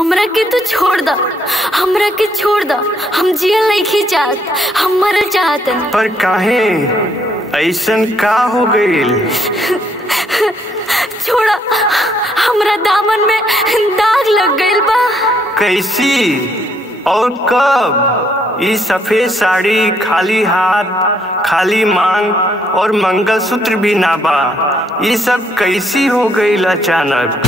हमरा के तू छोड़ दा, हमरा के छोड़ दा। हम जिया नहीं चाहत, हम मरल चाहतन। पर काहे ऐसन का हो गइल? छोड़ा, हमरा दामन में दाग लग गइल बा। कैसी और कब? ई सफेद साड़ी, खाली हाथ, खाली मांग और मंगलसूत्र भी ना बा। ई सब कैसी हो गइल अचानक?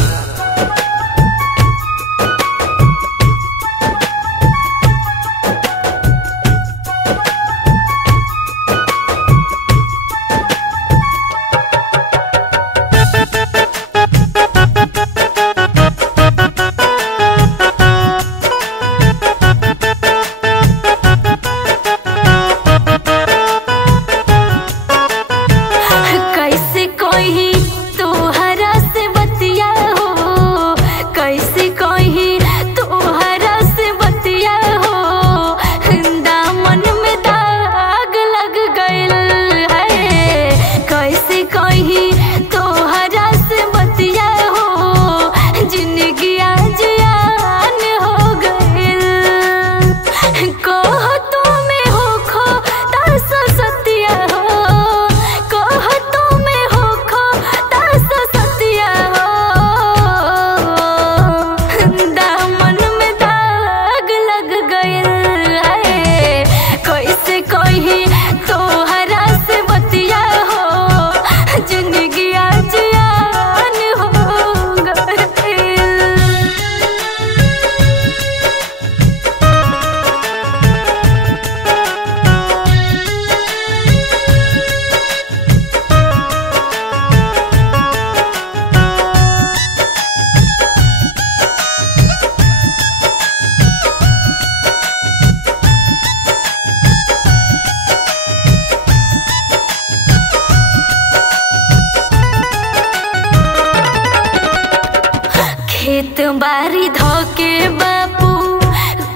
खेत बारी धोके बापू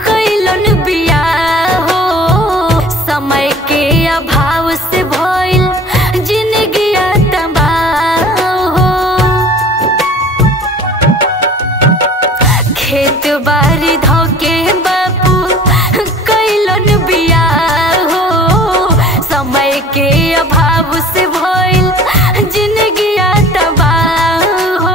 कैलन बियाह हो। समय के अभाव से भइल जिंदगिया तबाह हो। खेत बारी धोके बापू कैलन बियाह हो। समय के अभाव से भइल जिंदगिया तबाह हो।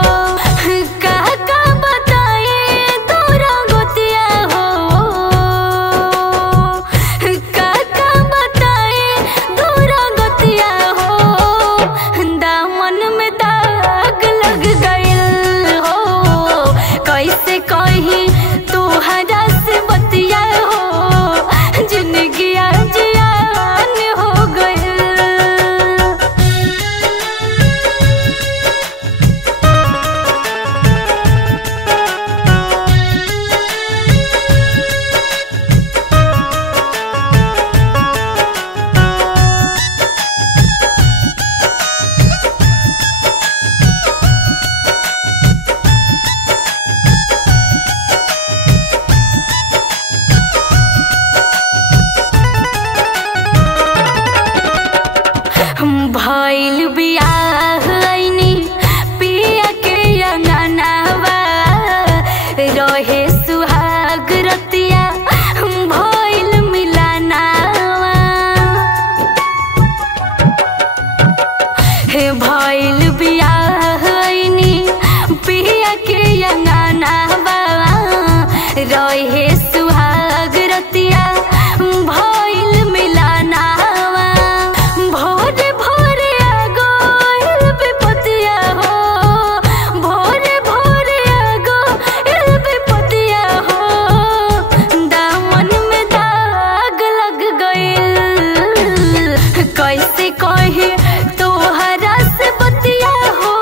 भइल बियाह आईनी पिया के अंगनावा। रहे सुहाग रतिया भइल मिलनावा। भइल बियाह आईनी पिया के अंगनावा। रहे सुहाग रतिया भइल मिलनावा। भोरे भोरे आ गइल विपतिया हो। भोरे भोरे आ गइल विपतिया हो। दामन में दाग लग गइल। कैसे कहे तोहरा से बतिया हो।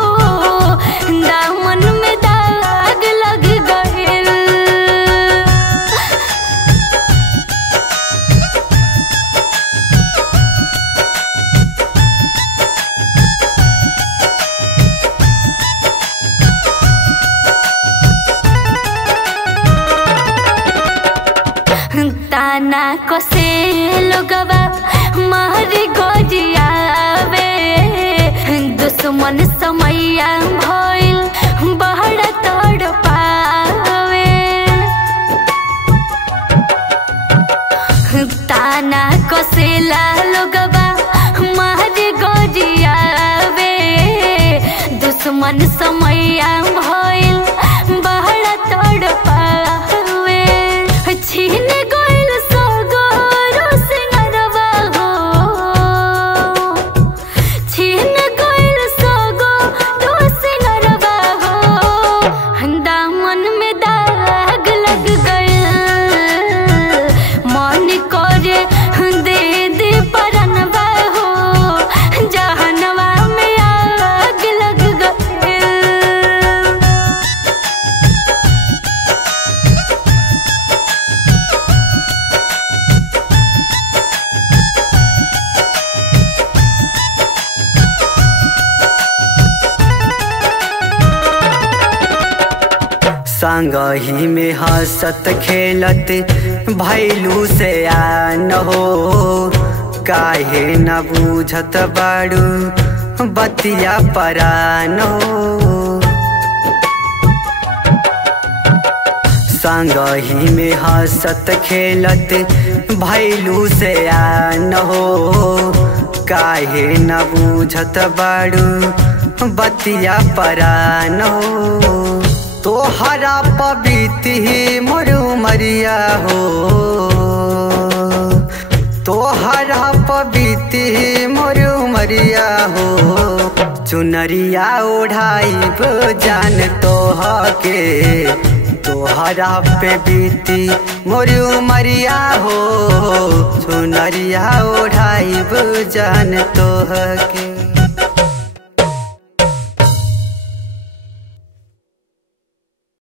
दामन में दाग लग गइल। ताना कसे लोगवा मारे गोजियावे। दुश्मन समैया भइल बहड़ तड़ पावे। भोला लोगबा मारे गोरियावे दुश्मन समैया भइल बहरा तड़पावे छीन गइल सगरो सिंगरवा हो छीन गइल सगरो सिंगरवा हो दामन में दाग लग गइल मन करे दे दे परनवा हो जहनवा में आग लग गइल। संगही में हंसत खेलत भैलू से आन हो काहे न बूझत बाड़ू बतिया परान हो संगही में हंसत खेलत भैलू से आन हो काहे न बूझत बाड़ू बतिया परान हो तोहरा पबीती मोरू मरिया हो तोहरा पबीती मोरू मरिया हो चुनरिया ओढ़ाइब जान तोह के तोहरा पे बीती मोरू मरिया हो चुनरिया ओढ़ाइब जान तोह के।